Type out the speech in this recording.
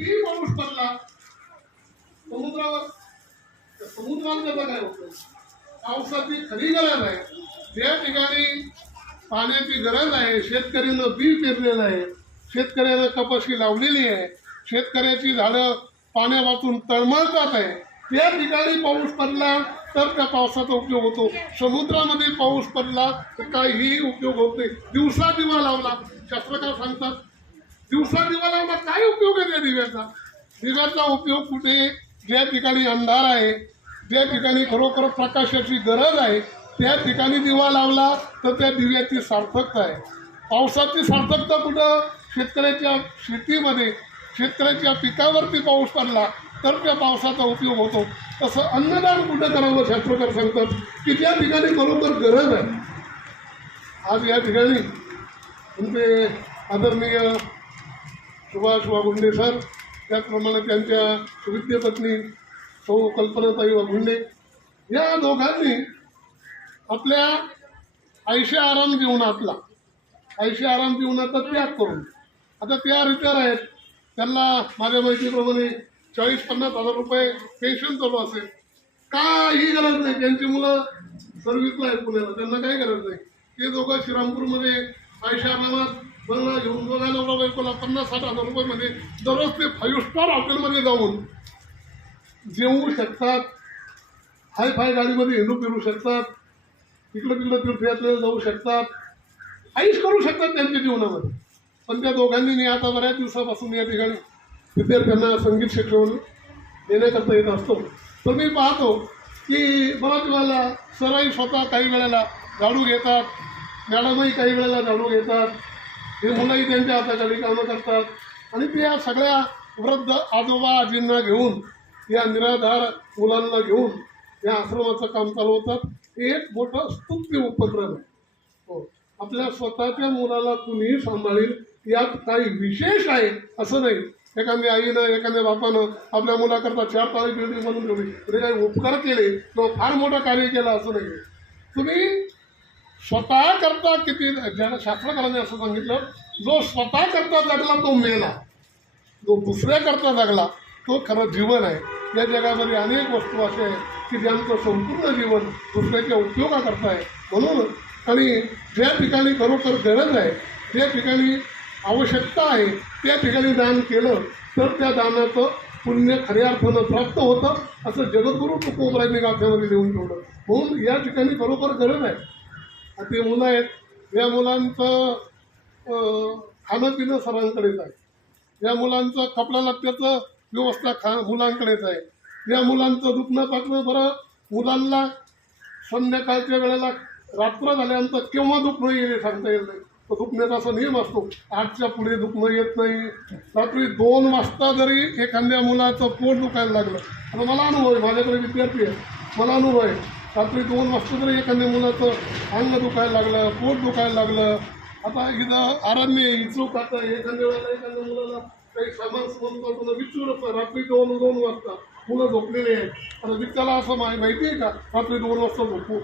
किती पाऊस पडला समुद्रावर, समुद्राला त्याचा काय होतं? पावसाची खरी गरज आहे. ज्या ठिकाणी पाण्याची गरज आहे, शेतकऱ्यानं बी पेरलेलं आहे, शेतकऱ्यानं कपाशी लावलेली आहे, शेतकऱ्याची झाडं पाण्या वाचून तळमळतात आहे, त्या ठिकाणी पाऊस पडला तर त्या पावसाचा उपयोग होतो. समुद्रामध्ये पाऊस पडला तर काहीही उपयोग होत नाही. दिवसा दिवा लावला, शास्त्रकार सांगतात दिवसा दिवा लावला काय उपयोग आहे त्या दिव्याचा? दिव्याचा उपयोग कुठे? ज्या ठिकाणी अंधार आहे, ज्या ठिकाणी खरोखर प्रकाशाची गरज आहे, त्या ठिकाणी दिवा लावला तर त्या दिव्याची सार्थकता आहे. पावसाची सार्थकता कुठं? शेतकऱ्याच्या शेतीमध्ये, शेतकऱ्याच्या पिकावरती पाऊस पडला तर त्या पावसाचा उपयोग होतो. तसं अन्नदान कुठं करावं शास्त्रकार सांगतात की ज्या ठिकाणी खरोखर गरज आहे. आज या ठिकाणी तुमचे आदरणीय सुभाष वाघुंडे सर, त्याचप्रमाणे त्यांच्या सुविद्य पत्नी सौ कल्पनाताई वाघुंडे, या दोघांनी आपल्या ऐशी आराम जीवनातला त्याग करून आता त्या रिटायर आहेत. त्यांना माझ्या माहितीप्रमाणे 40-50 हजार रुपये पेन्शन चालू असेल. काही गरज नाही, त्यांची मुलं सर्व्हिसला आहेत पुण्याला, त्यांना काही गरज नाही. ते दोघं श्रीरामपूरमध्ये ऐशी आरामात बंगला घेऊन बघा नवरा बायकोला 50-60 हजार रुपयेमध्ये दररोज ते 5 स्टार हॉटेलमध्ये जाऊन जेवू शकतात, हाय फाय गाडीमध्ये हिंडू फिरू शकतात, इकडं तिकडं तीर्थयात्रेला जाऊ शकतात, काहीच करू शकतात त्यांच्या जीवनामध्ये. पण त्या दोघांनी मी आता बऱ्याच दिवसापासून या ठिकाणी विद्यार्थ्यांना संगीत शिक्षण देण्याकरता येत असतो. तर मी पाहतो की बऱ्याच वेळेला सरही स्वतः काही वेळेला झाडू घेतात, मॅडमही काही वेळेला झाडू घेतात, हे मुलंही त्यांच्या हाताखाली कामं करतात आणि ते या सगळ्या वृद्ध आजोबा आजींना घेऊन, या निराधार मुलांना घेऊन या आश्रमाचं काम चालवतात. हे एक मोठं स्तुत्य उपक्रम आहे. हो, आपल्या स्वतःच्या मुलाला कुणीही सांभाळेल यात काही विशेष आहे असं नाही. एखाद्या आईनं, एखाद्या बापानं आपल्या मुलाकरता 4 तारी बिल्डिंग बनवून ठेवली तरी काही उपकार केले किंवा फार मोठं कार्य केलं असं नाही. तुम्ही स्वतः करता किती, ज्याला शास्त्रकारांनी असं सांगितलं, जो स्वतः करता जगला तो मेला, जो दुसऱ्या करता जगला तो खरं जीवन आहे. या जगामध्ये अनेक वस्तू असे आहेत की ज्यांचं संपूर्ण जीवन दुसऱ्याच्या उपयोगाकरता आहे. म्हणून आणि ज्या ठिकाणी खरोखर गरज आहे, ज्या ठिकाणी आवश्यकता आहे, त्या ठिकाणी दान केलं तर त्या दानाचं पुण्य खऱ्या अर्थानं प्राप्त होतं असं जगद्गुरू तुकोबरायांनी गाथ्यामध्ये लिहून ठेवलं. म्हणून या ठिकाणी खरोखर गरज आहे. ते मुलं आहेत, या मुलांचं खाणं पिणं सरांकडेच आहे, या मुलांचं कपडा लत्त्याचं व्यवस्था मुलांकडेच आहे, या मुलांचं दुखणं पाकणं. बरं, मुलांना संध्याकाळच्या वेळेला रात्र झाल्यानंतर केव्हा दुखणं येईल सांगता येत नाही. तो दुखण्याचा असा नियम असतो, 8च्या पुढे दुखणं येत नाही. रात्री 2 वाजता जरी एखाद्या मुलाचं पोट दुखायला लागलं, आता मला अनुभव आहे, माझ्याकडे विद्यार्थी आहे, मला अनुभव आहे, रात्री 2 वाजता जरी एखाद्या मुलाचं अंग दुखायला लागलं, पोट दुखायला लागलं. आता इथं आराम्य इचूक आता एखाद्या वेळेला एखाद्या मुलाला काही सामान समजतो विचारत रात्री 2 वाजता मुलं झोपलेले आहेत. आता विचारला असं माहिती आहे का रात्री 2 वाजता झोपू